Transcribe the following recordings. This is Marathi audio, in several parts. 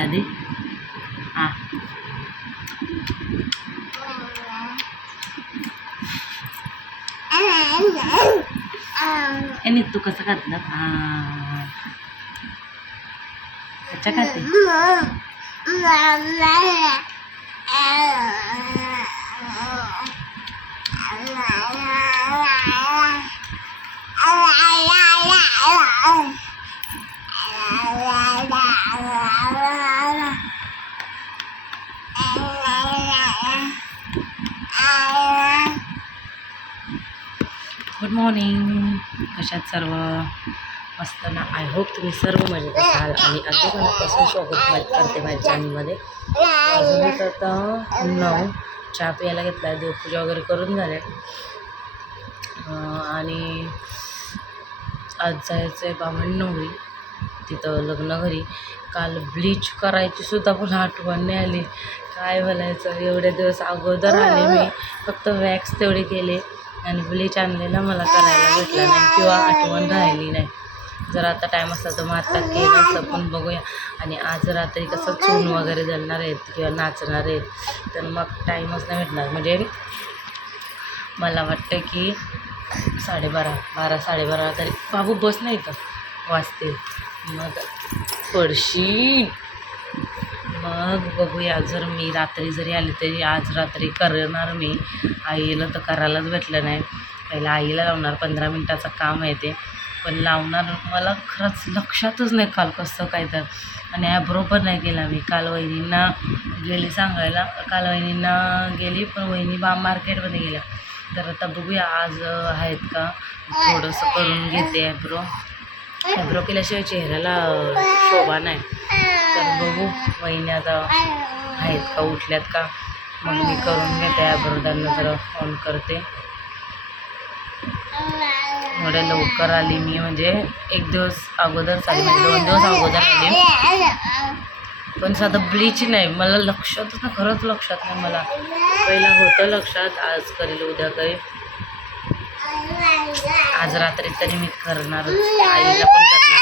मला दे. हां आणि तू कसं खातलं? हां त्याच्या खाते. Good morning. कशात सर्व मस्त ना? आय होप तुम्ही सर्व मजेत असाल आणि अगदी मनापासून स्वागत करते माझ्या चॅनलमध्ये. अजूनच आता 9 चहा प्यायला घेतला, देवपूजा वगैरे करून झाले आणि आज जायचं आहे बामणनगरी, तिथं लग्न घरी. काल ब्लीच करायची सुद्धा पण आठवण नाही आली. काय बोलायचं, एवढे दिवस अगोदर आले मी, फक्त वॅक्स तेवढे केले आणि ब्लीच आणलेला मला करायला भेटला नाही किंवा आठवण राहिली नाही. जर आता टाईम असता तर मग आता केलं असं, पण बघूया. आणि आज रात्री कसं चून वगैरे जळणार आहेत किंवा नाचणार आहेत, तर मग टाईमच नाही भेटणार. म्हणजे मला वाटतं की 12:30 तरी बाबू बस नाही तर वाजतील, मग पडशी. मग बघूया, जर मी रात्री जरी आली तरी आज रात्री करणार मी. आईला तर करायलाच भेटलं नाही. पहिला आईला लावणार, 15 मिनटाचं काम आहे ते, पण लावणार मला खरंच लक्षातच नाही काल कसं काय तर. आणि ॲब्रो पण नाही केला मी. काल वहिनींना गेली सांगायला, पण वहिनी मार्केटमध्ये गेल्या. तर आता बघूया आज आहेत का, थोडंसं करून घेते ॲब्रो केल्याशिवाय चेहऱ्याला शोभा नाही. तर बघू वहिनी आता आहेत का, उठल्यात का, मग मी करून घेते ॲब्रो. त्यांना जरा फोन करते. एवढ्या लवकर आली मी, म्हणजे 1 दिवस अगोदर आली, म्हणजे 2 दिवस अगोदर आली, पण साधं ब्लीच नाही. मला लक्षातच ना, खरंच लक्षात नाही. मला पहिला होतं लक्षात, आज करेल उद्या करेल, आज रात्री तरी मी करणार, आईला पण करणार.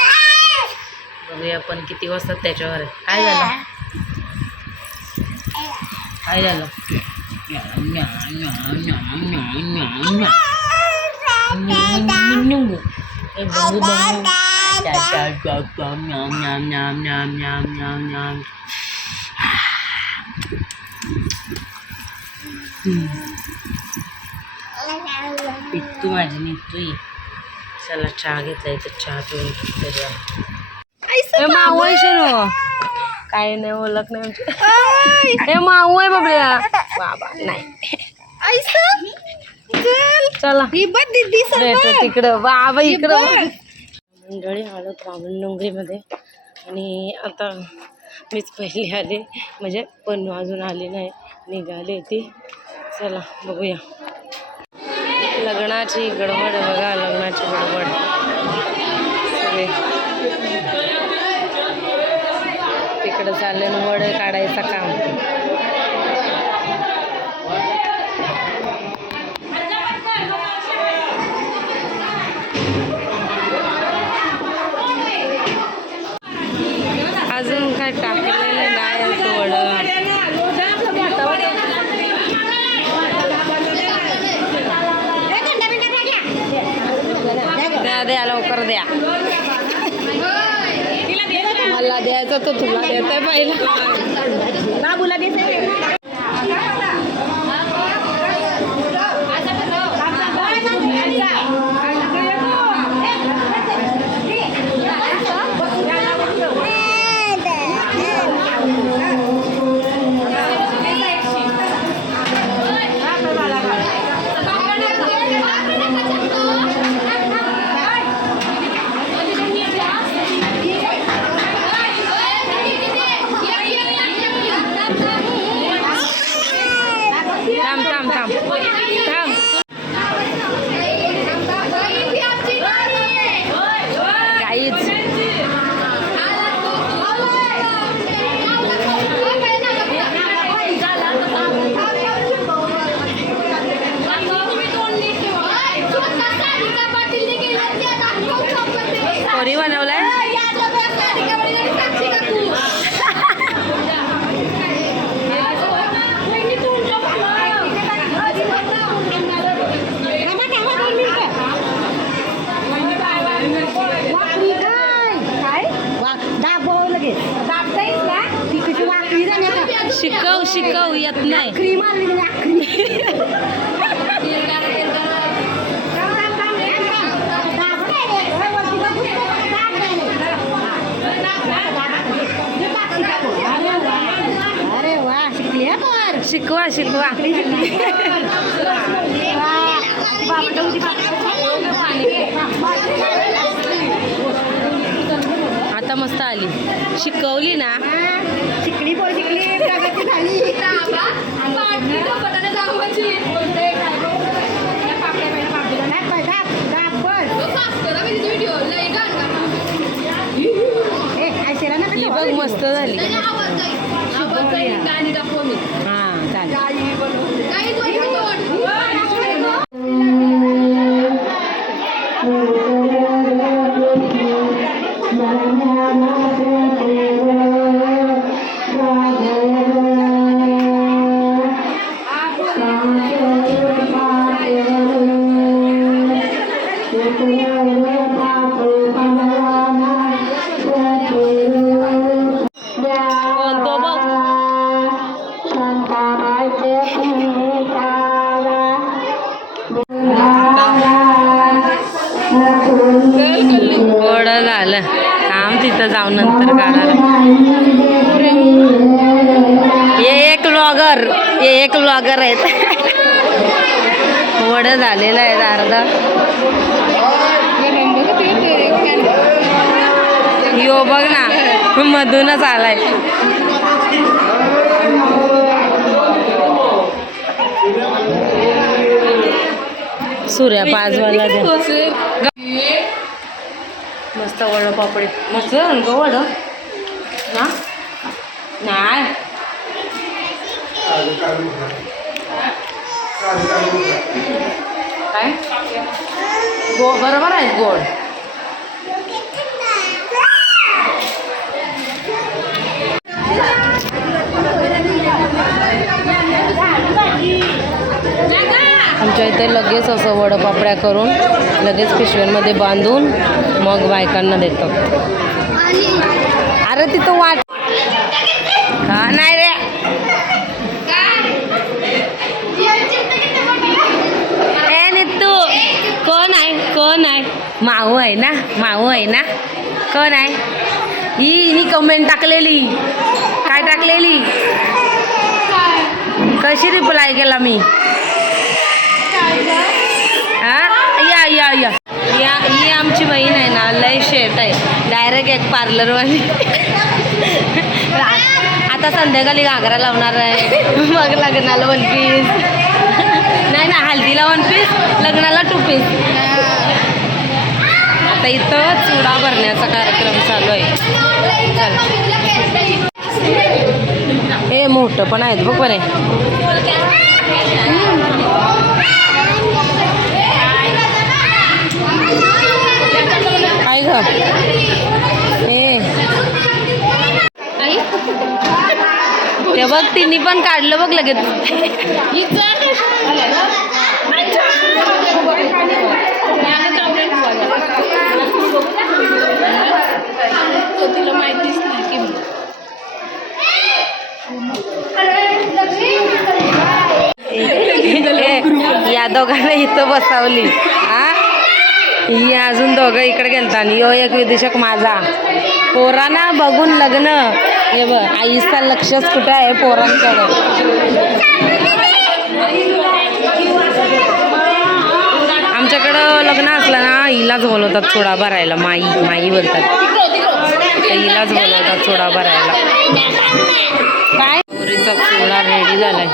बघूया पण किती वाजता त्याच्यावर आहे. काय झालं? पित्तू माझी निघतोय. चला चहा घेतलाय तर चहा पिऊन काय नाही ओळख नाही हे माऊ आहे बाबड्या. बाबा नाही चला तिकडं बाबा इकडं. मंडळी आलोत बामणनगरीमध्ये आणि आता मीच पहिली आले, म्हणजे पण अजून आली नाही, निघाली ती. चला बघूया. लग्नाची गडबड बघा, लग्नाची गडबड सगळे तिकडं चाललं, वड काढायचं काम. अजून काय टाकलेलं नाही असं वड. द्या लवकर द्या, मला द्यायचं तर तुला देते पहिला. बाबूला देते. शिकव शिकव येत नाही. अरे वा शिकली शिकवा शिकवा. आता मस्त आली. शिकवली ना. शिकली प्रगती झाली. ही बघ मस्त झाली. हां चालेल. कोणतो बघ. गोड झालं काम तिथं जाऊन नंतर काढायला. हे एक व्लॉगर आहेत. वड झालेलं आहे अर्धा. यो बघ ना मधूनच आलाय. सूर्या पाचवाला मस्त वड पापडी मस्त ग वड ना. नाही काय बरोबर आहे गोड. आमच्या इथे लगेच असं वडपापड्या करून लगेच पिशव्यांमध्ये बांधून मग बायकांना देतात. अरे तिथं वाट का नाही रे. ए नित्तू कोण आहे माऊ आहे ना कोण आहे. ही कमेंट टाकलेली. काय टाकलेली. कशी रिप्लाय केला मी. या ही आमची बहीण आहे ना लय शेट आहे. डायरेक्ट एक पार्लरवाली. आता संध्याकाळी घागरा लावणार आहे. मग लग्नाला 1 पीस नाही ना हल्दीला 1 पीस लग्नाला 2 पीस. आता इथं चुडा भरण्याचा कार्यक्रम चालू आहे. हे मोठं पण आहेत बघ पण काय ग. ते बघ तिने पण काढलं बघ लगेच. तिला माहितीच नाही की या दोघांना इथं बसावली. ही अजून दोघं इकडे गेलता आणि यो एक विदेशक माझा. पोरांना बघून लग्न. हे बघ आईचं लक्षच कुठं आहे पोरांकडे. आमच्याकडं लग्न असलं ना हिलाच बोलवतात चुडा भरायला. माई बोलतात. हिलाच बोलवतात चुडा भरायला. काय पुरीचा चुडा रेडी झालाय.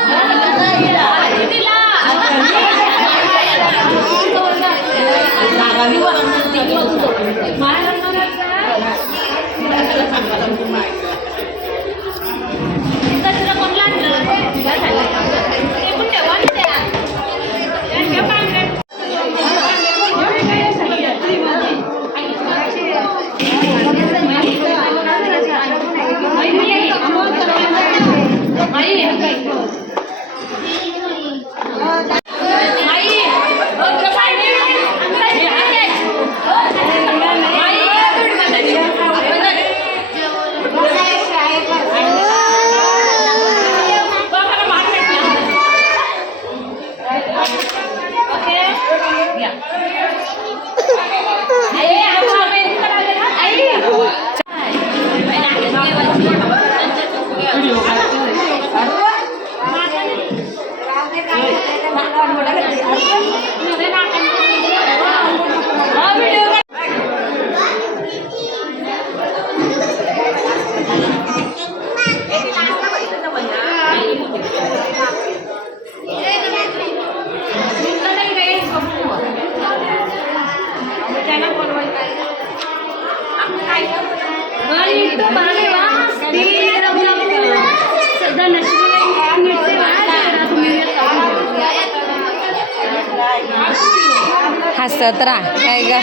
हसत राहा काय ग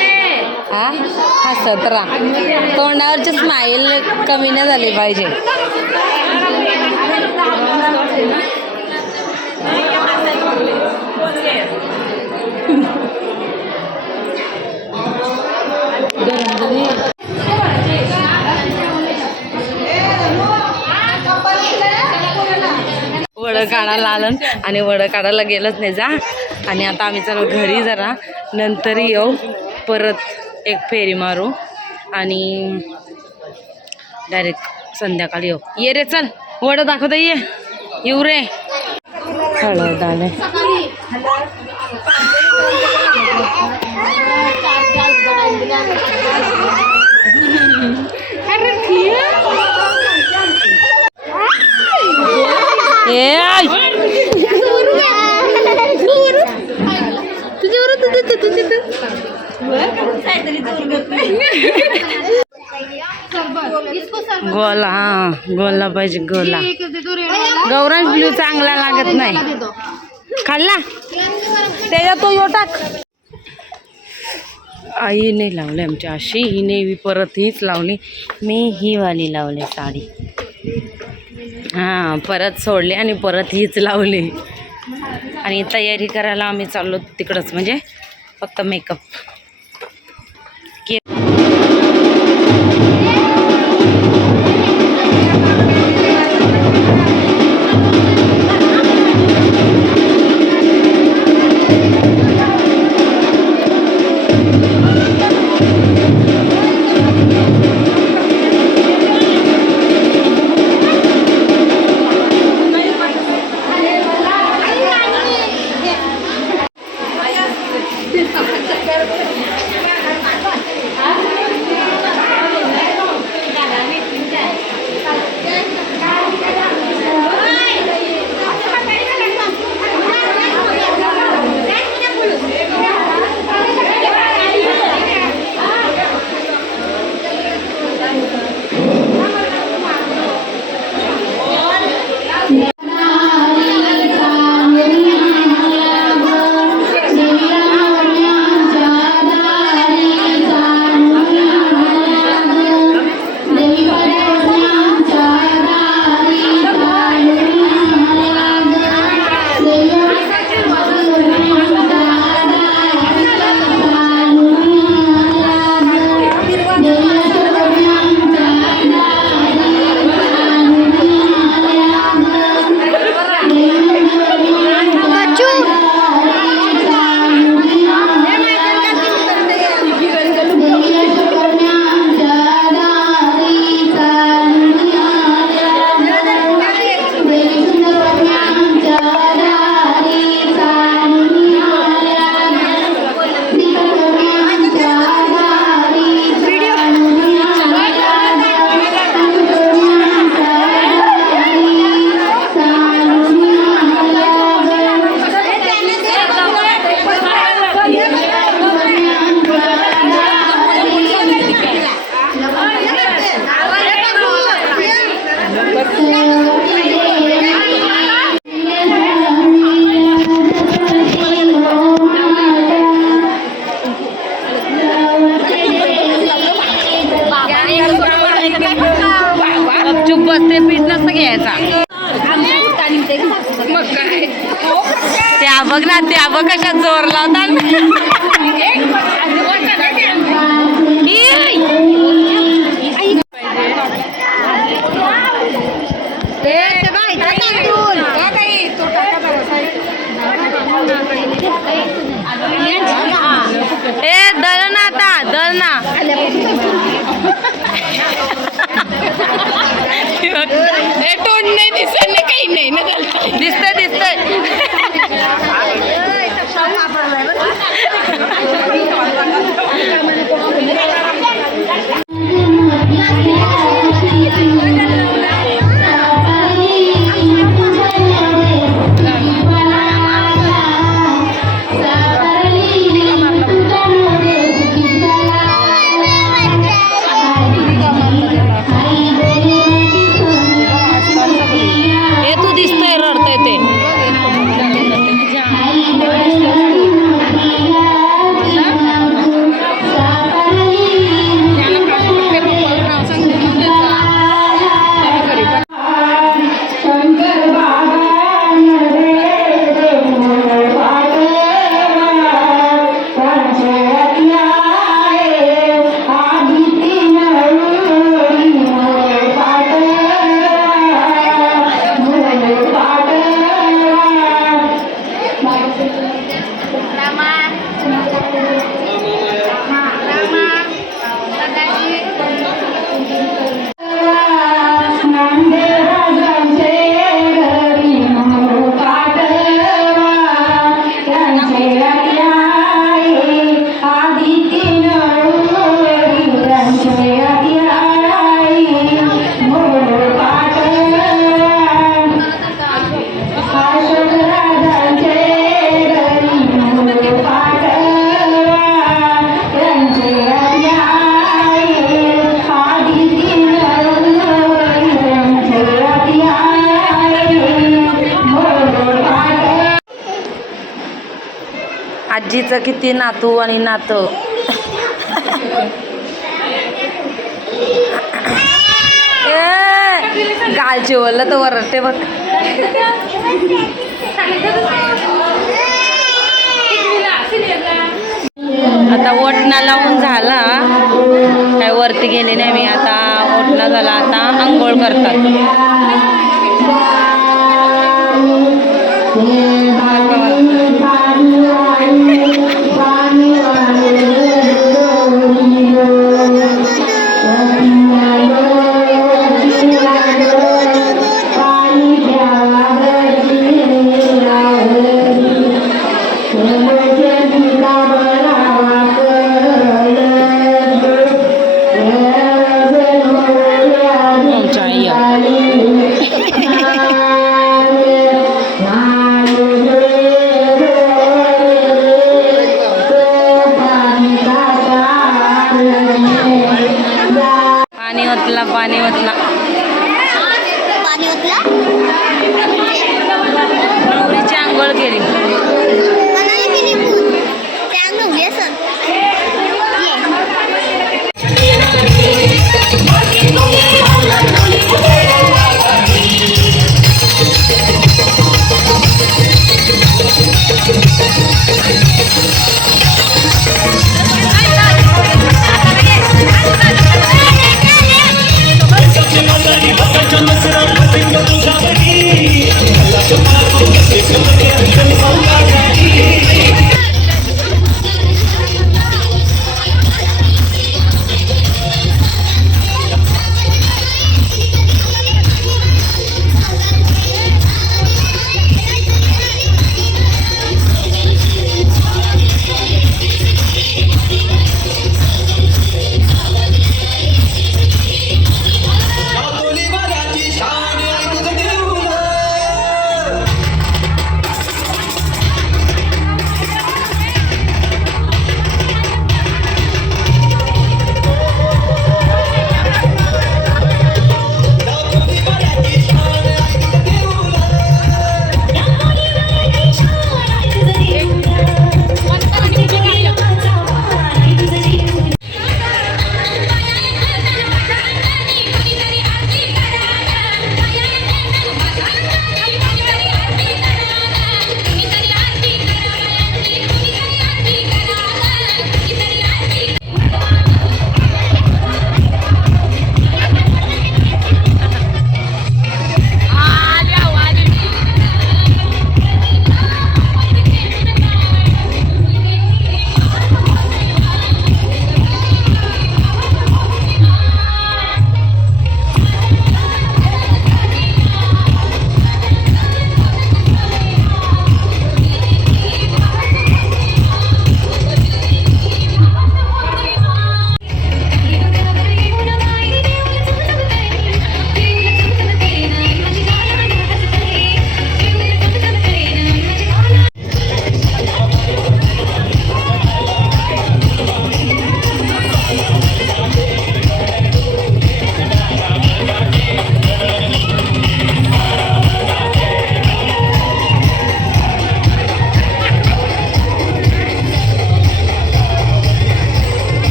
हा हसत राहा तोंडावरची स्माईल कमी नाही झाली पाहिजे. वडं काढायला आलं आणि वडं काढायला गेलंच नाही जा. आणि आता आम्ही चला घरी जरा नंतर येऊ परत एक फेरी मारू आणि डायरेक्ट संध्याकाळी येऊ. ये रे चल वडं दाखवता ये येऊ रे. हळद आले गोला हा गोला पाहिजे गोला. गौरांश ब्ल्यू चांगला लागत नाही खाल्ला त्याच्यात तो यो टाक. आईने लावली आमची अशी हिने परत हीच लावली मी ही वाली लावली साडी हां परत सोडली आणि परत हीच लावली. आणि तयारी करायला आम्ही चाललो तिकडंच म्हणजे फक्त मेकअप बसते पीठ नसतं घ्यायचा. त्या बघ ना त्या बघ कशा जोर लावतात. ए दळण आता दळणा तोंड नाही दिसत नाही काही नाही ना दिसतंय दिसतंय. आजीचं किती नातू आणि नातं. गाल चिवलं तर वरटे बघ. आता ओटणा लावून झाला, काय वरती गेले नाही मी. आता ओटणा झाला, आता आंघोळ करतात. पाणी ओतला. नवरीची आंघोळ केली.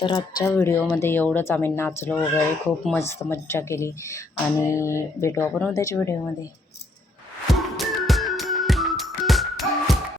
तर आजच्या व्हिडिओमध्ये एवढंच. आम्ही नाचलो वगैरे, खूप मस्त मज्जा केली आणि भेटू आपण उद्याच्या व्हिडिओमध्ये.